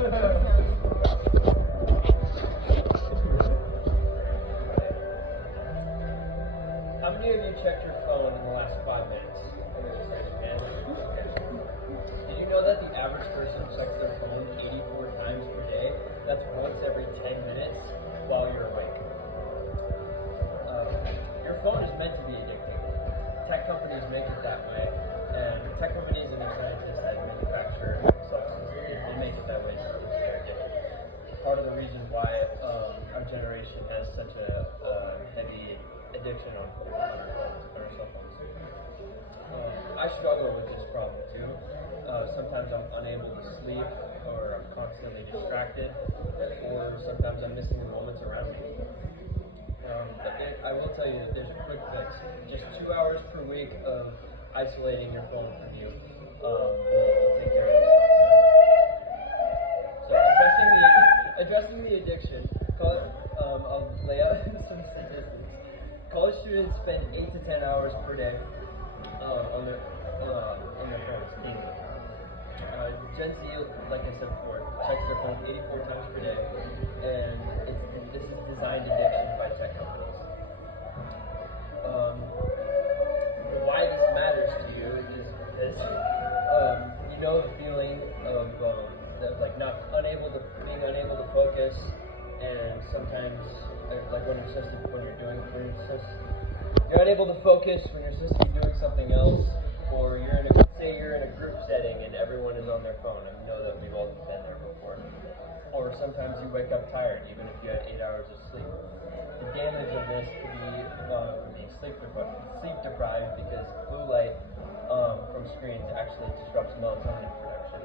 How many of you checked your phone in the last 5 minutes? Did you know that the average person checks their phone 84 times per day? That's once every 10 minutes while you're awake. Your phone is meant to be addicting. Tech companies make it that way, and tech companies and the scientists that manufacture substances, they make it that way so it's very addictive. Part of the reason why our generation has such a heavy addiction on our cell phones. I struggle with this problem too. Sometimes I'm unable to sleep, or I'm constantly distracted, or sometimes I'm missing the moments around me. I will tell you that there's a quick fix. Just 2 hours per week of isolating your phone from you will take care of it. So addressing the addiction, I'll lay out some statistics. College students spend 8 to 10 hours per day on their phones. Gen Z, like I said before, checks their phone 84 times per day, and this is designed addiction by tech companies. Why this matters to you is because you know the feeling of like being unable to focus, and sometimes like when you're unable to focus when you're supposed to be doing something else, or say you're in a group setting and everyone is on their phone. I know that we've all been there before. Or sometimes you wake up tired, even if you had 8 hours of sleep. The damage of this could be being sleep deprived, because blue light from screens actually disrupts melatonin production.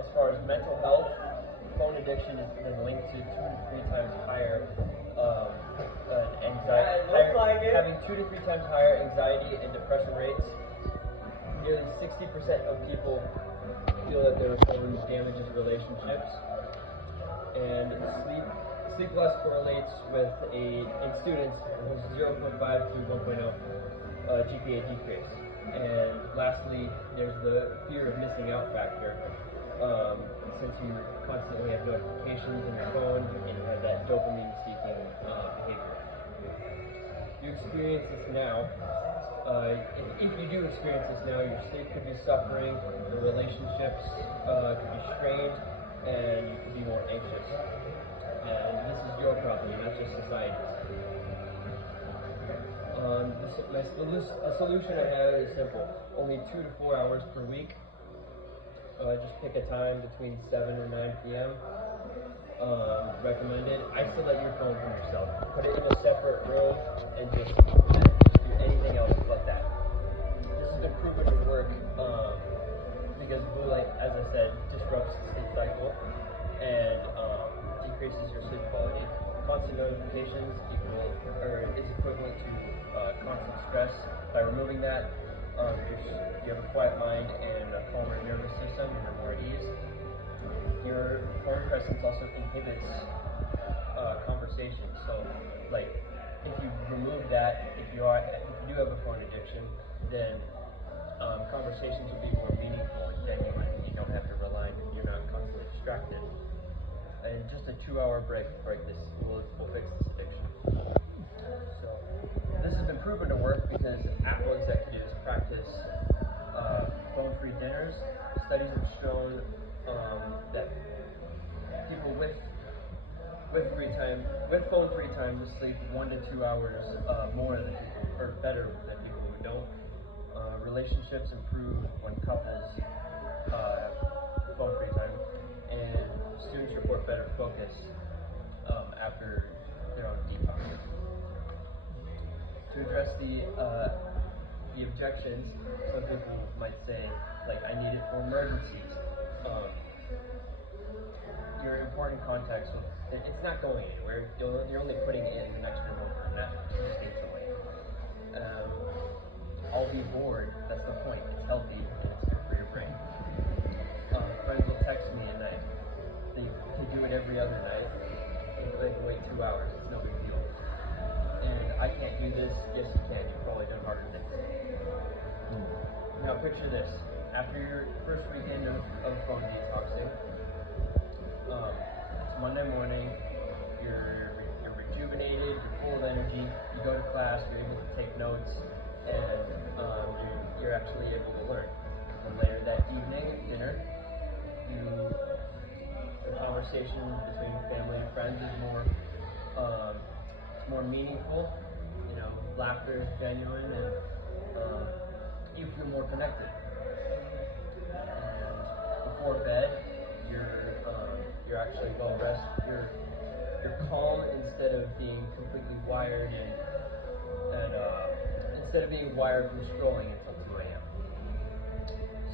As far as mental health, phone addiction has been linked to 2 to 3 times higher anxiety, having 2 to 3 times higher anxiety and depression rates. Nearly 60% of people feel that their phone damages relationships, and sleep loss correlates with in students 0.5 to 1.0 GPA decrease. And lastly, there's the fear of missing out factor. Since you constantly have notifications on your phone and you have that dopamine-seeking behavior. You experience this now. If you do experience this now, your sleep could be suffering, the relationships could be strained, and you could be more anxious. And this is your problem, not just society's. The solution I have is simple. Only 2 to 4 hours per week. Just pick a time between 7 and 9 p.m. Recommended. Isolate your phone from yourself. Put it in a separate room and just do anything else but that. This has been proven to work because blue light, as I said, disrupts the sleep cycle and decreases your sleep quality. Constant notifications is equivalent to constant stress. By removing that, you have a quiet mind and a calmer nervous system, and you're more at ease. Your phone presence also inhibits conversation. So, like, if you remove that, if you do have a phone addiction, then conversations will be more meaningful and genuine. You don't have to rely on, you're not constantly distracted. And just a 2-hour break this will fix this addiction. So, this has been proven to work because Apple executives practice phone-free dinners. Studies have shown that people with phone-free time will sleep 1 to 2 hours more than people, or better than people who don't. Relationships improve when couples have phone-free time, and students report better focus after they're on detox. To address the objections, some people might say, like, I need it for emergencies. Your important contacts, it's not going anywhere. You're only putting it in an extra number, and that just needs away. I'll be bored. That's the point. It's healthy and it's good for your brain. Friends will text me at night. They can do it every other night. They can wait 2 hours. It's no big deal. And I can't do this. Yes, you can. You've probably done harder things. Now picture this. after your first weekend of phone detoxing, it's Monday morning, you're rejuvenated, you're full of energy, you go to class, you're able to take notes, and you're actually able to learn. And later that evening at dinner, the conversation between family and friends is more meaningful. You know, laughter is genuine, and you feel more connected. And before bed, you're actually well rested. You're calm instead of being completely wired, and instead of being wired from scrolling until 2 a.m.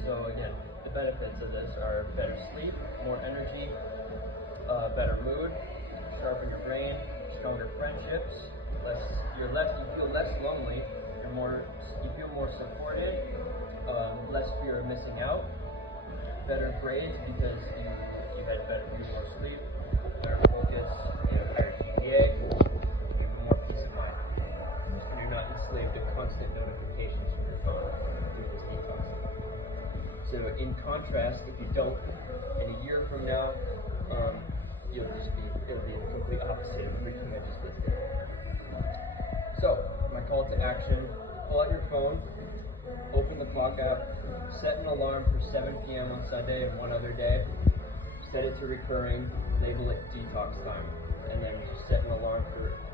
So again, the benefits of this are better sleep, more energy, better mood, sharpen your brain, stronger friendships. You feel less lonely. You feel more supported. Less fear of missing out. Better grades because you had more sleep, better focus, you have higher GPA, you have more peace of mind. And you're not enslaved to constant notifications from your phone through this detox. So in contrast, if you don't, in a year from now, it'll be the complete opposite of everything I just listed. So, my call to action, pull out your phone, open the clock app, set an alarm for 7 p.m. on Sunday and one other day, set it to recurring, label it detox time, and then set an alarm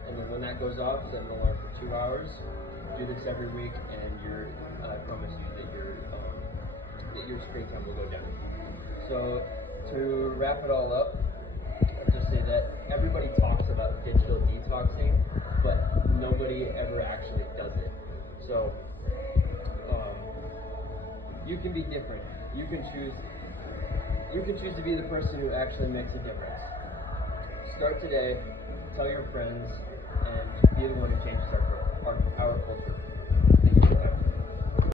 and then when that goes off, set an alarm for 2 hours. Do this every week, and I promise you that your screen time will go down. So, to wrap it all up, I'll just say that everybody talks about digital detoxing, but nobody ever actually does it. So, you can be different. You can choose to be the person who actually makes a difference. Start today, tell your friends, and be the one who changes